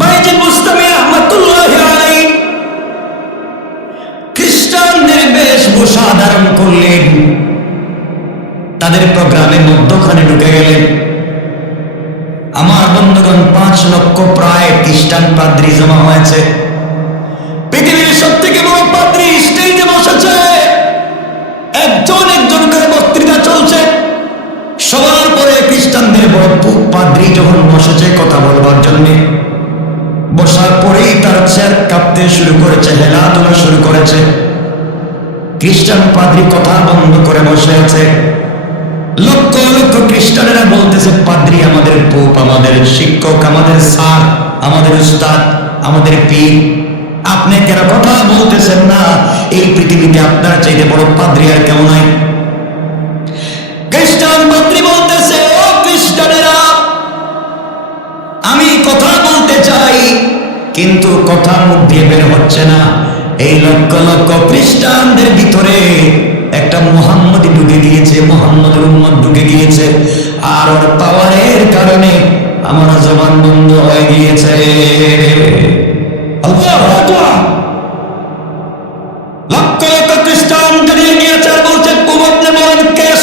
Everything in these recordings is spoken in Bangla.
বাইজিদ মুস্তামি রহমাতুল্লাহ আলাইহি খ্রিস্টানদের বেশভূষা ধারণ করলেন। তাদের প্রোগ্রামের মধ্যখানে ঢুকে গেলেন। আমার বন্ধুগণ, পাঁচ লক্ষ প্রায় খ্রিস্টান পাদ্রী জমা হয়েছে। পৃথিবীর সব থেকে বড় পাদ্রী স্টেজে বসেছে। একজন একজন করে বক্তৃতা চলছে। সবার পরে খ্রিস্টানদের বড় পাদ্রী যখন বসেছে, কথা বলবার জন্যে বসার পরেই তার চেয়ার কাঁপতে শুরু করেছে হেলাধুলা শুরু করেছে। খ্রিস্টান পাদ্রী কথা বন্ধ করে বসে আছে। লক্ষ লক্ষ খ্রিস্টানেরা বলতেছে, পাদ্রী আমাদের পোপ, আমাদের শিক্ষক, আমাদের স্যার, আমাদের উস্তাদ, আমাদের পীর। আপনি কেন কথা বলতেছেন না? এই পৃথিবীতে আপনার চাইতে বড় পাদ্রী আর কেমন নাই। কিন্তু কথা মুখ দিয়ে বের হচ্ছে না। এই লক্ষ লক্ষ খ্রিস্টানদের ভিতরে একটা মোহাম্মদী ঢুকে গিয়েছে মোহাম্মদের উম্মত ঢুকে গিয়েছে। আর ওর পাওয়ারের কারণে আমার জবান বন্ধ হয়ে গিয়েছে। লক্ষ লক্ষ খ্রিস্টান বলছে "প্রভু, আপনি বলেন কে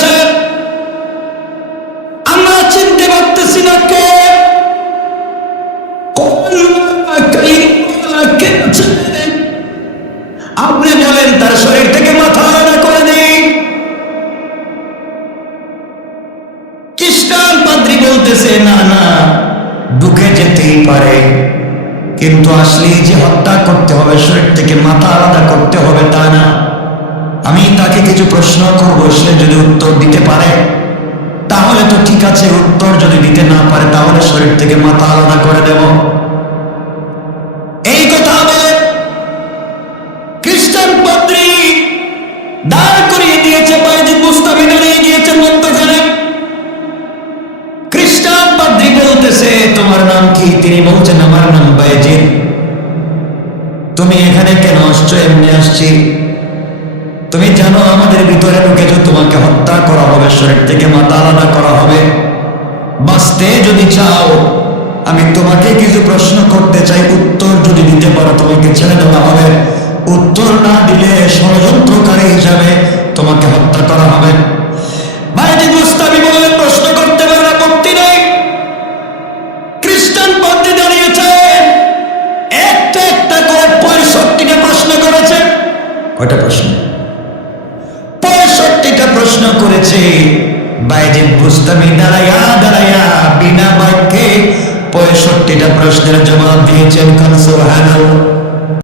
যেতেই পারে। কিন্তু আসলে যে হত্যা করতে হবে, শরীর থেকে মাথা আলাদা করতে হবে তা না। আমি তাকে কিছু প্রশ্ন করব, সে যদি উত্তর দিতে পারে, তাহলে তো ঠিক আছে, উত্তর যদি দিতে না পারে, তাহলে শরীর থেকে মাথা আলাদা করে দেব। এই কথা বলে খ্রিস্টান পাদ্রী দাঁড় করিয়ে দিয়েছে, বাইজিদ মুস্তাফি গিয়েছে মধ্যখানে তোমার নাম কি? তিনি বলছেন আমার নাম বাইজিদ তুমি এখানে কেন আসছো? এমনি আসছি। তুমি জানো আমাদের ভিতরে ঢুকেছো তোমাকে হত্যা করা হবে, শরীর থেকে মাথা আলাদা করা হবে। বাঁচতে যদি চাও, আমি তোমাকে কিছু প্রশ্ন করতে চাই। উত্তর যদি দিতে পারো, তোমাকে ছেড়ে দেওয়া হবে। উত্তর না দিলে কয়টা প্রশ্ন? পঁয়ষট্টিটা প্রশ্ন করেছে। বাইরে বুঝতামি দাঁড়াইয়া দাঁড়াইয়া বিনা বাক্যে পঁয়ষট্টিটা প্রশ্নের জবাব দিয়েছেন সুবহানাল্লাহ